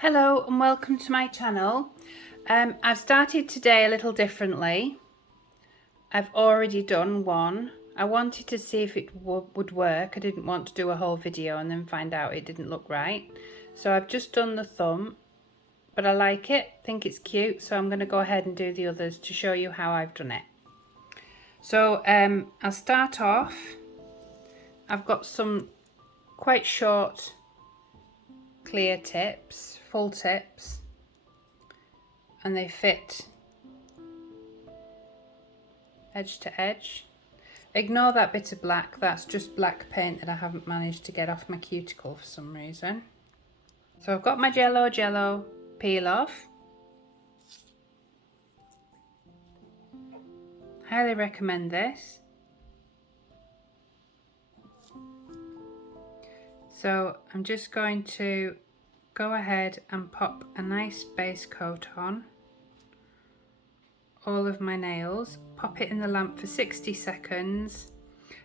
Hello and welcome to my channel. I've started today a little differently. I've already done one. I wanted to see if it would work. I didn't want to do a whole video and then find out it didn't look right. So I've just done the thumb, but I like it, think it's cute, so I'm going to go ahead and do the others to show you how I've done it. So I'll start off. I've got some quite short clear tips, full tips, and they fit edge to edge. Ignore that bit of black, that's just black paint that I haven't managed to get off my cuticle for some reason. So I've got my Jello peel off. Highly recommend this. So I'm just going to go ahead and pop a nice base coat on all of my nails, pop it in the lamp for 60 seconds,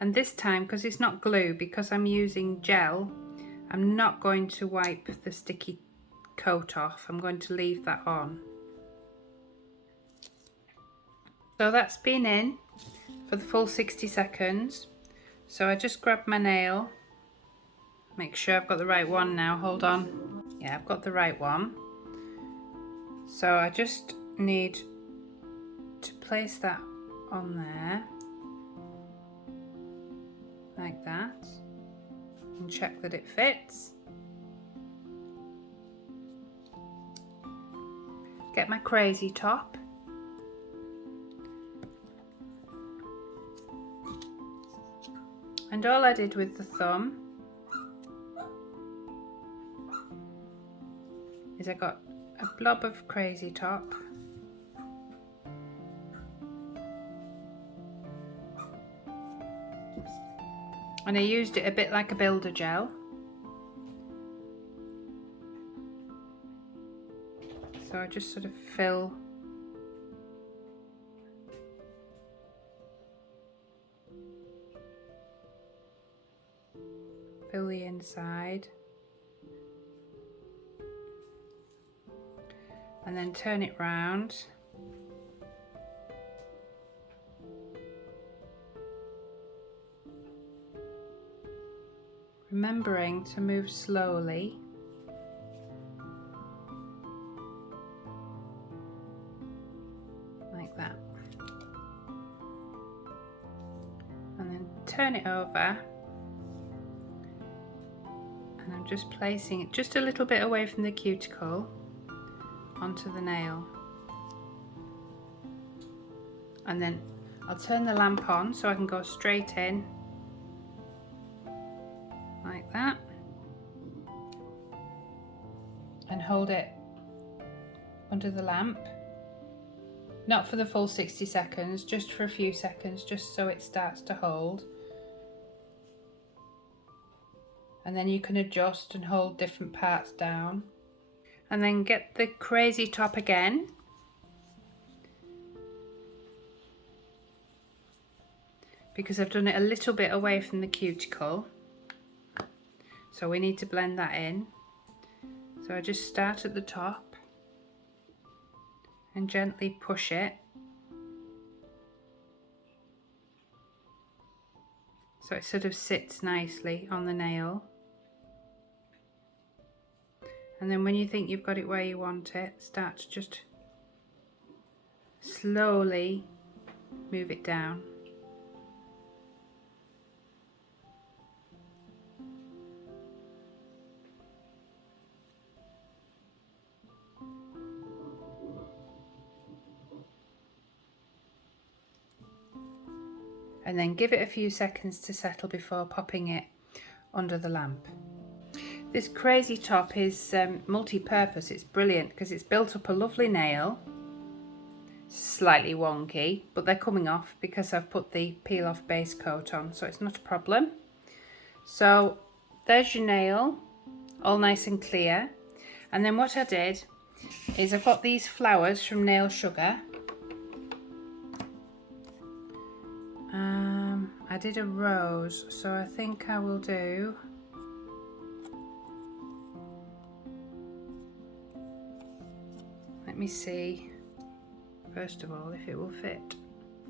and this time, because it's not glue, because I'm using gel, I'm not going to wipe the sticky coat off. I'm going to leave that on. So that's been in for the full 60 seconds. So I just grab my nail, make sure I've got the right one now, hold on. Yeah, I've got the right one. So I just need to place that on there, like that, and check that it fits. Get my crazy top. And all I did with the thumb is I got a blob of crazy top, and I used it a bit like a builder gel. So I just sort of fill the inside and then turn it round. Remembering to move slowly. Like that. And then turn it over. And I'm just placing it just a little bit away from the cuticle onto the nail. And then I'll turn the lamp on so I can go straight in. Like that, and hold it under the lamp, not for the full 60 seconds, just for a few seconds, just so it starts to hold, and then you can adjust and hold different parts down, and then get the crazy top again, because I've done it a little bit away from the cuticle. So we need to blend that in. So I just start at the top and gently push it. So it sort of sits nicely on the nail. And then when you think you've got it where you want it, start to just slowly move it down. And then give it a few seconds to settle before popping it under the lamp. This crazy top is multi-purpose. It's brilliant because it's built up a lovely nail. Slightly wonky, but they're coming off because I've put the peel off base coat on, so it's not a problem. So there's your nail, all nice and clear. And then what I did is I've got these flowers from Nail Sugar. I did a rose, so I think I will do Let me see, first of all, if it will fit.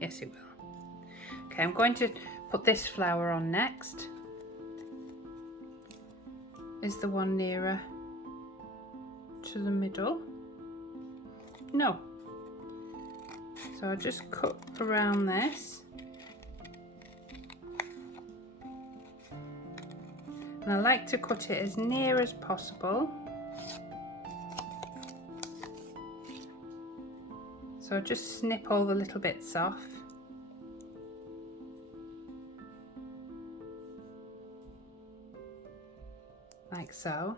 Yes, it will. Okay, I'm going to put this flower on next. Is the one nearer to the middle? No. So I'll just cut around this. And I like to cut it as near as possible. So I'll just snip all the little bits off. Like so.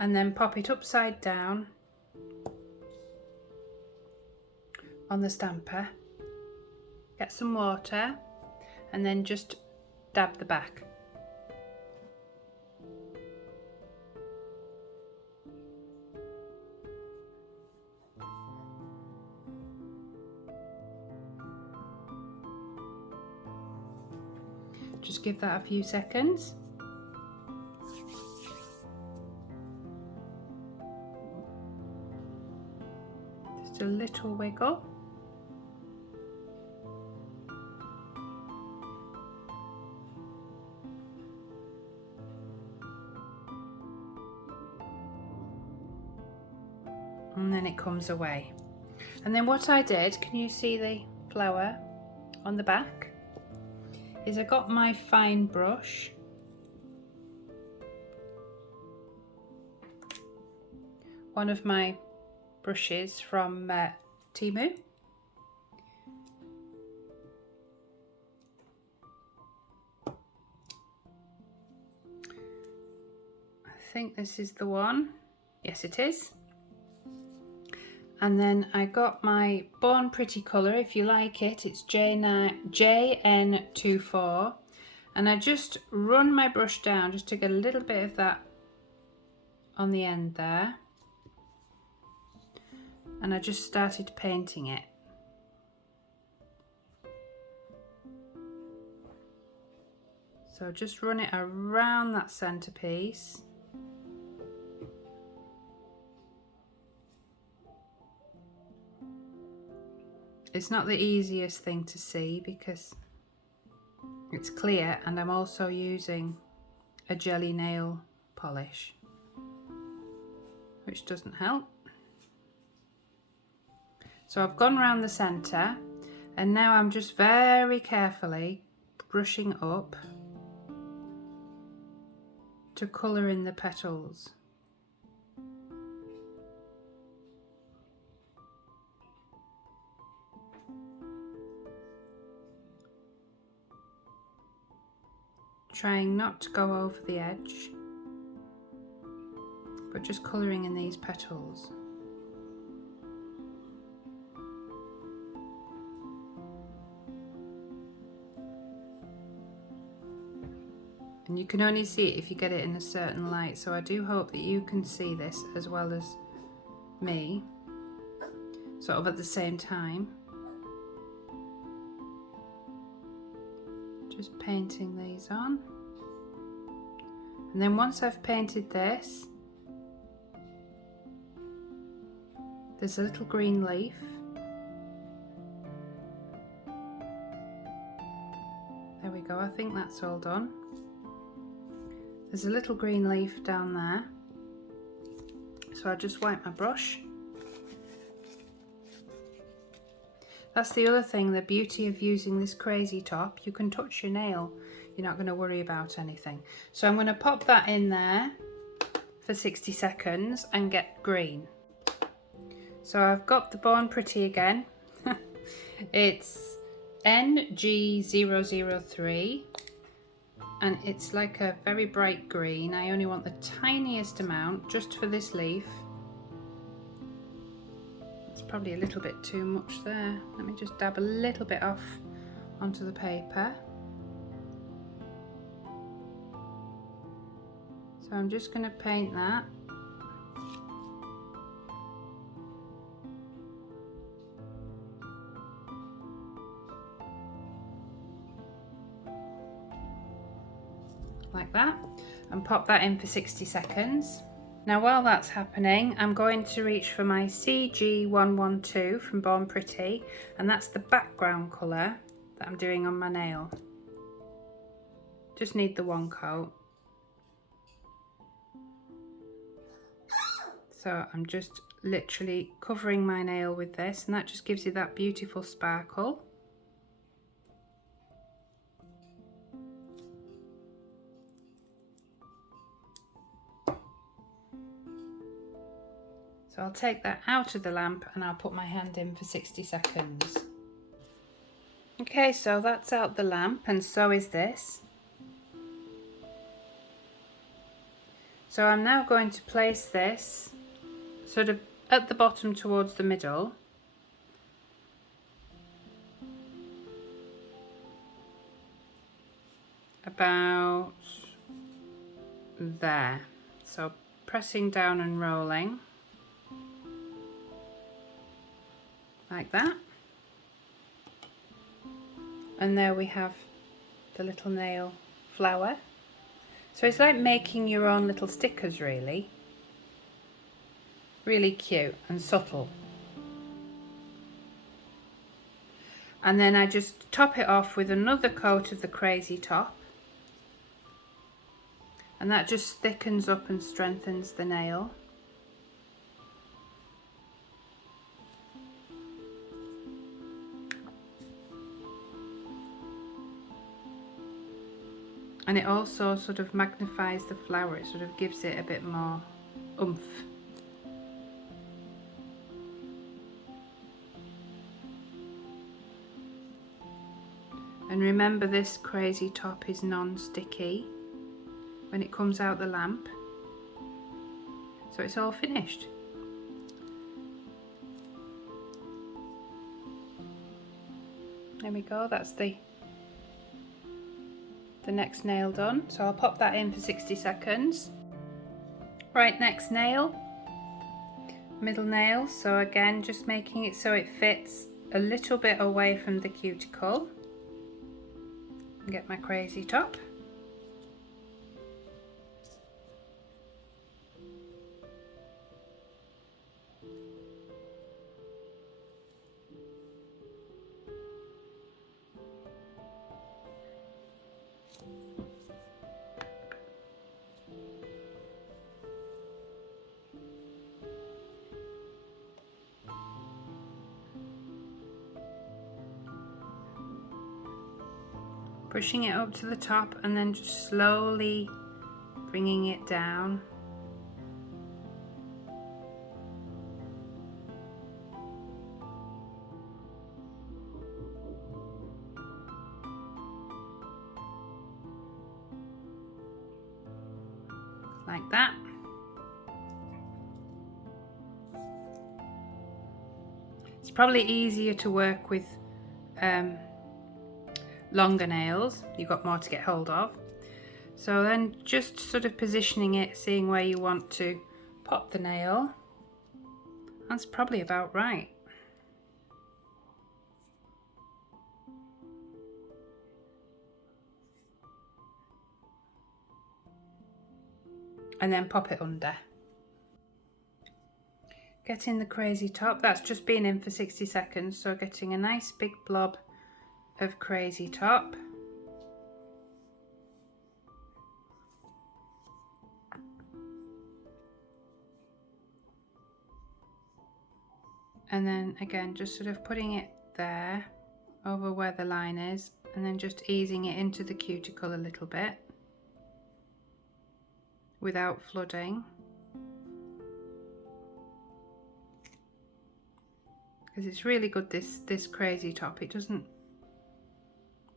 And then pop it upside down on the stamper. Get some water and then just dab the back. Just give that a few seconds. Just a little wiggle. And then it comes away. And then what I did, can you see the flower on the back? Is I got my fine brush, one of my brushes from Temu. I think this is the one. Yes, it is. And then I got my Born Pretty colour, if you like it, it's JN24. And I just run my brush down just to get a little bit of that on the end there. And I just started painting it. So just run it around that centerpiece. It's not the easiest thing to see because it's clear, and I'm also using a jelly nail polish, which doesn't help. So I've gone around the center, and now I'm just very carefully brushing up to colour in the petals. Trying not to go over the edge, but just colouring in these petals. And you can only see it if you get it in a certain light, so I do hope that you can see this as well as me, sort of at the same time. Just painting these on. And then once I've painted this, there's a little green leaf. There we go, I think that's all done. There's a little green leaf down there. So I'll just wipe my brush. That's the other thing, the beauty of using this crazy top. You can touch your nail. You're not going to worry about anything. So I'm going to pop that in there for 60 seconds and get green. So I've got the Born Pretty again. It's NG003 and it's like a very bright green. I only want the tiniest amount just for this leaf. Probably a little bit too much there. Let me just dab a little bit off onto the paper. So I'm just going to paint that. Like that, and pop that in for 60 seconds. Now while that's happening, I'm going to reach for my CG112 from Born Pretty, and that's the background colour that I'm doing on my nail. Just need the one coat. So I'm just literally covering my nail with this, and that just gives you that beautiful sparkle. So I'll take that out of the lamp and I'll put my hand in for 60 seconds. Okay, so that's out the lamp, and so is this. So I'm now going to place this sort of at the bottom towards the middle. About there. So pressing down and rolling. Like that. And there we have the little nail flower. So it's like making your own little stickers, really. Really cute and subtle. And then I just top it off with another coat of the Crazy Top. And that just thickens up and strengthens the nail. And it also sort of magnifies the flower, it sort of gives it a bit more oomph. And remember, this Crazy Top is non-sticky when it comes out the lamp. So it's all finished. There we go, that's the next nail done. So I'll pop that in for 60 seconds. Right, next nail, middle nail. So again, just making it so it fits a little bit away from the cuticle. Get my Crazy Top. Pushing it up to the top and then just slowly bringing it down. Like that. It's probably easier to work with longer nails, you've got more to get hold of. So then just sort of positioning it, seeing where you want to pop the nail. That's probably about right. And then pop it under. Getting the Crazy Top, that's just been in for 60 seconds, so getting a nice big blob of Crazy Top. And then again, just sort of putting it there over where the line is, and then just easing it into the cuticle a little bit without flooding. Because it's really good, this Crazy Top. It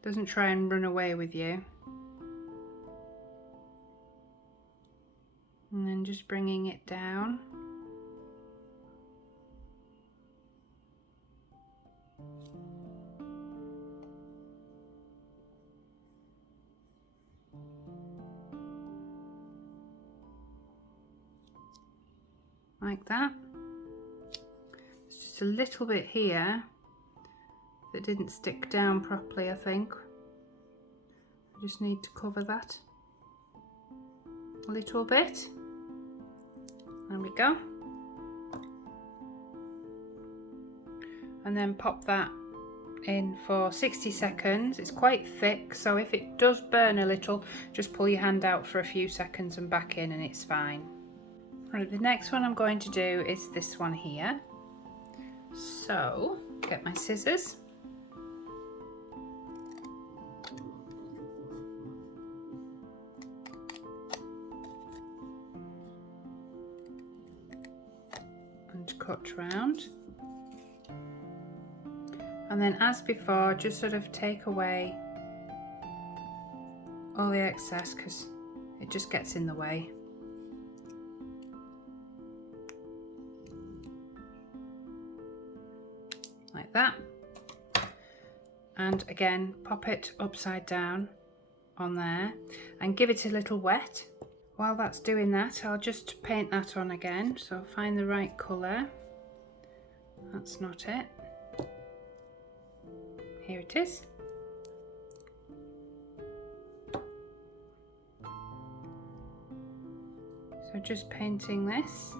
doesn't try and run away with you. And then just bringing it down. Like that. It's just a little bit here that didn't stick down properly, I think. I just need to cover that a little bit. There we go. And then pop that in for 60 seconds. It's quite thick, so if it does burn a little, just pull your hand out for a few seconds and back in and it's fine. Right, the next one I'm going to do is this one here. So, get my scissors. And cut round. And then as before, just sort of take away all the excess because it just gets in the way. Like that. And again, pop it upside down on there and give it a little wet. While that's doing that, I'll just paint that on again. So find the right colour. That's not it. Here it is. So just painting this.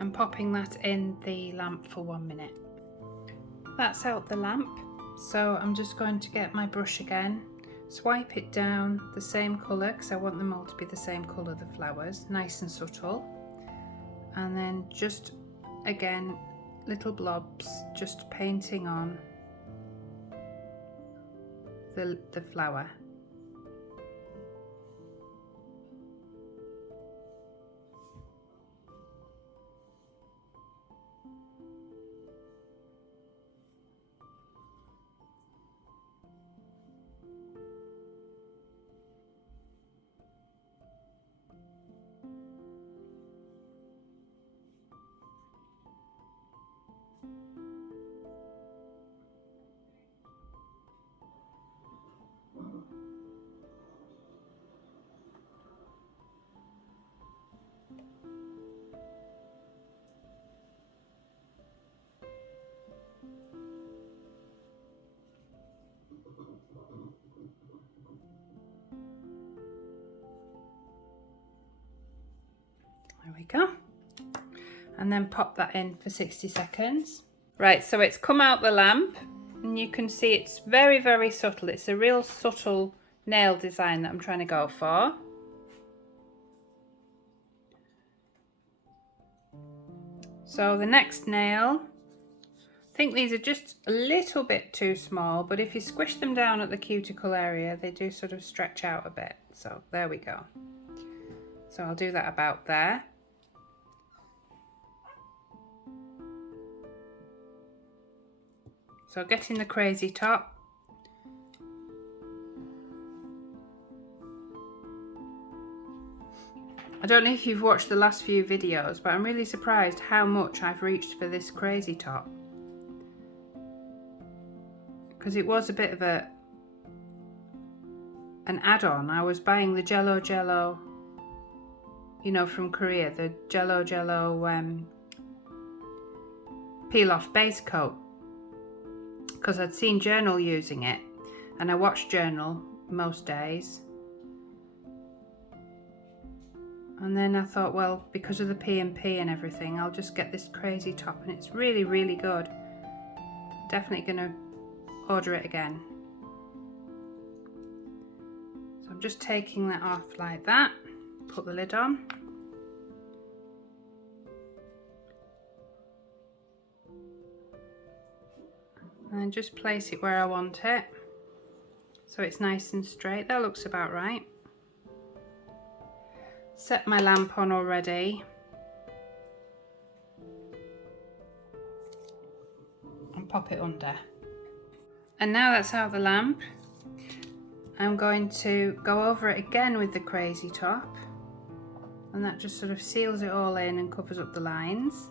And popping that in the lamp for 1 minute. That's out the lamp. So I'm just going to get my brush again. Swipe it down the same colour because I want them all to be the same colour, the flowers, nice and subtle. And then just again, little blobs, just painting on the flower. There we go. And then pop that in for 60 seconds. Right, so it's come out the lamp and you can see it's very, very subtle. It's a real subtle nail design that I'm trying to go for. So the next nail, I think these are just a little bit too small, but if you squish them down at the cuticle area, they do sort of stretch out a bit. So there we go. So I'll do that about there. So getting the crazy top. I don't know if you've watched the last few videos, but I'm really surprised how much I've reached for this crazy top. Because it was a bit of an add-on. I was buying the Jello, you know, from Korea, the Jello peel-off base coat. Because I'd seen Journal using it, and I watched Journal most days. And then I thought, well, because of the P&P and everything, I'll just get this crazy top, and it's really, really good. Definitely gonna order it again. So I'm just taking that off like that, put the lid on. And just place it where I want it, so it's nice and straight. That looks about right. Set my lamp on already. And pop it under. And now that's out of the lamp, I'm going to go over it again with the crazy top. And that just sort of seals it all in and covers up the lines.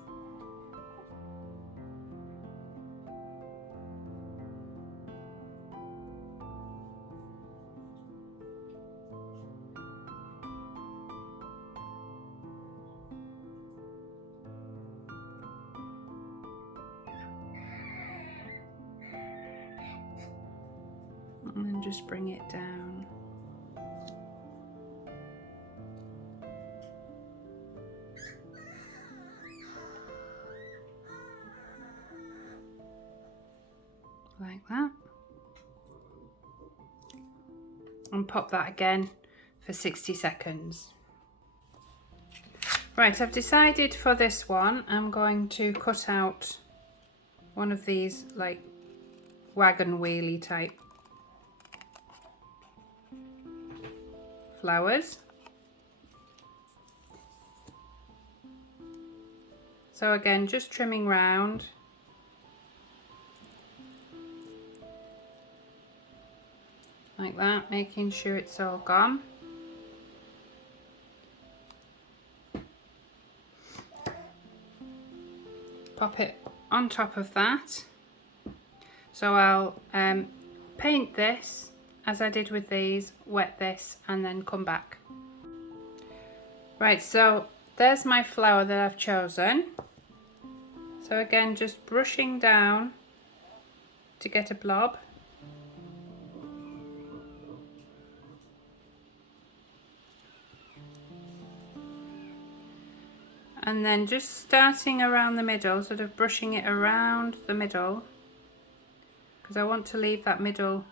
And then just bring it down. Like that. And pop that again for 60 seconds. Right, I've decided for this one, I'm going to cut out one of these like wagon wheelie type flowers. So again, just trimming round. Like that, making sure it's all gone. Pop it on top of that. So I'll paint this as I did with these, wet this, and then come back. Right, so there's my flower that I've chosen. So again, just brushing down to get a blob. And then just starting around the middle, sort of brushing it around the middle, because I want to leave that middle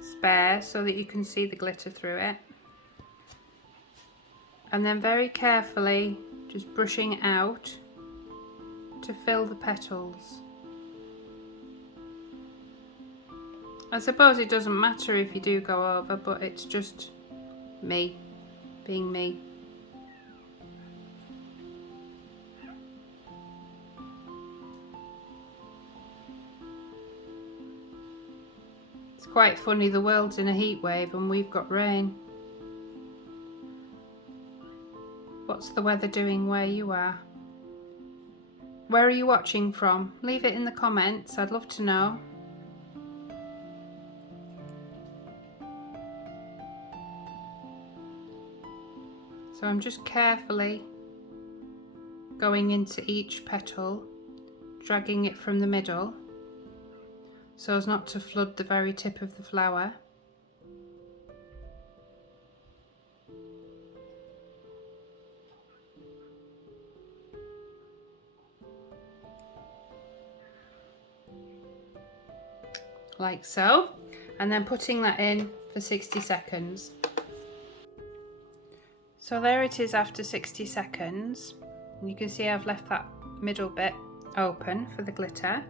spare so that you can see the glitter through it. And then very carefully just brushing out to fill the petals. I suppose it doesn't matter if you do go over, but it's just me being me. It's quite funny, the world's in a heat wave and we've got rain. What's the weather doing where you are? Where are you watching from? Leave it in the comments, I'd love to know. So I'm just carefully going into each petal, dragging it from the middle so as not to flood the very tip of the flower. Like so, and then putting that in for 60 seconds. So there it is after 60 seconds. And you can see I've left that middle bit open for the glitter.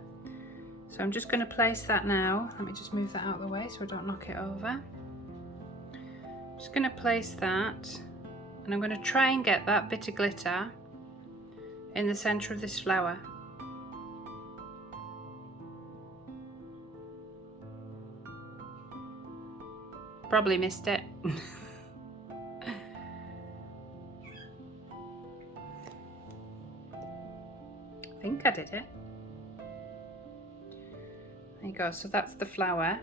So I'm just going to place that now. Let me just move that out of the way so I don't knock it over. I'm just going to place that, and I'm going to try and get that bit of glitter in the centre of this flower. Probably missed it. I think I did it. There you go, so that's the flower.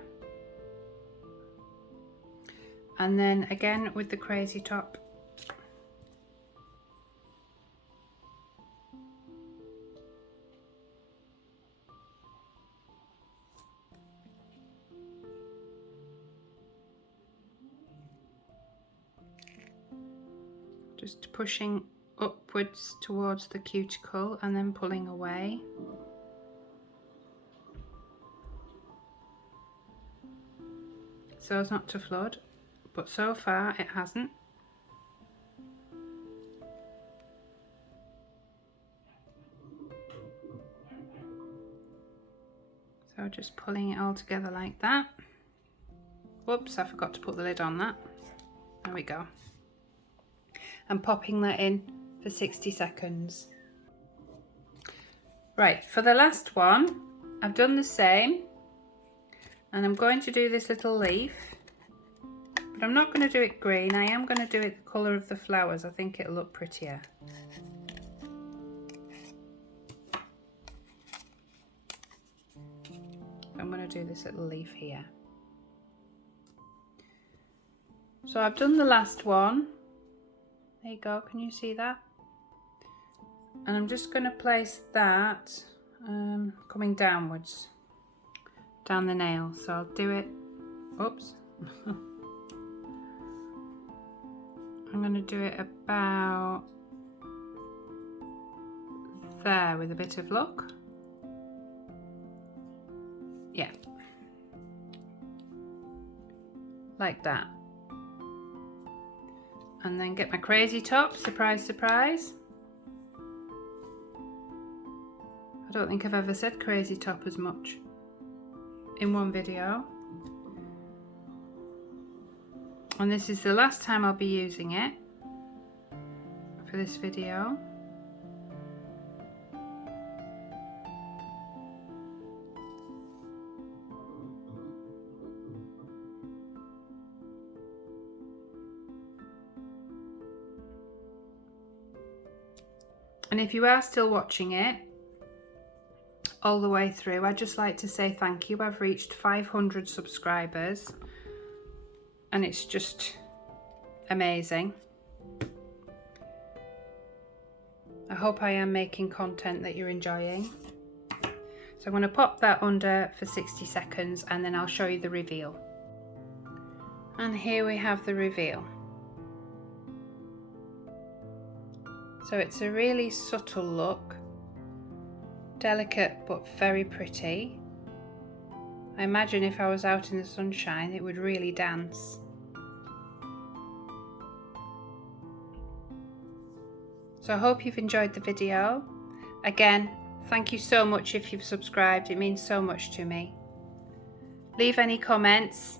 And then again with the crazy top. Just pushing upwards towards the cuticle and then pulling away. So as not to flood, but so far it hasn't. So just pulling it all together like that. Whoops, I forgot to put the lid on that. There we go. And popping that in for 60 seconds. Right, for the last one, I've done the same. And I'm going to do this little leaf, but I'm not going to do it green. I am going to do it the colour of the flowers. I think it'll look prettier. I'm going to do this little leaf here. So I've done the last one. There you go, can you see that? And I'm just going to place that coming downwards, down the nail. So I'll do it Oops. I'm going to do it about there with a bit of luck. Yeah. Like that. And then get my crazy top, surprise, surprise. I don't think I've ever said crazy top as much in one video. And this is the last time I'll be using it for this video. And if you are still watching it all the way through, I'd just like to say thank you. I've reached 500 subscribers and it's just amazing. I hope I am making content that you're enjoying. So I'm going to pop that under for 60 seconds and then I'll show you the reveal. And here we have the reveal. So it's a really subtle look, delicate but very pretty. I imagine if I was out in the sunshine it would really dance. So I hope you've enjoyed the video. Again, thank you so much if you've subscribed, it means so much to me. Leave any comments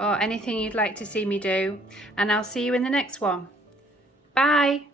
or anything you'd like to see me do, and I'll see you in the next one. Bye!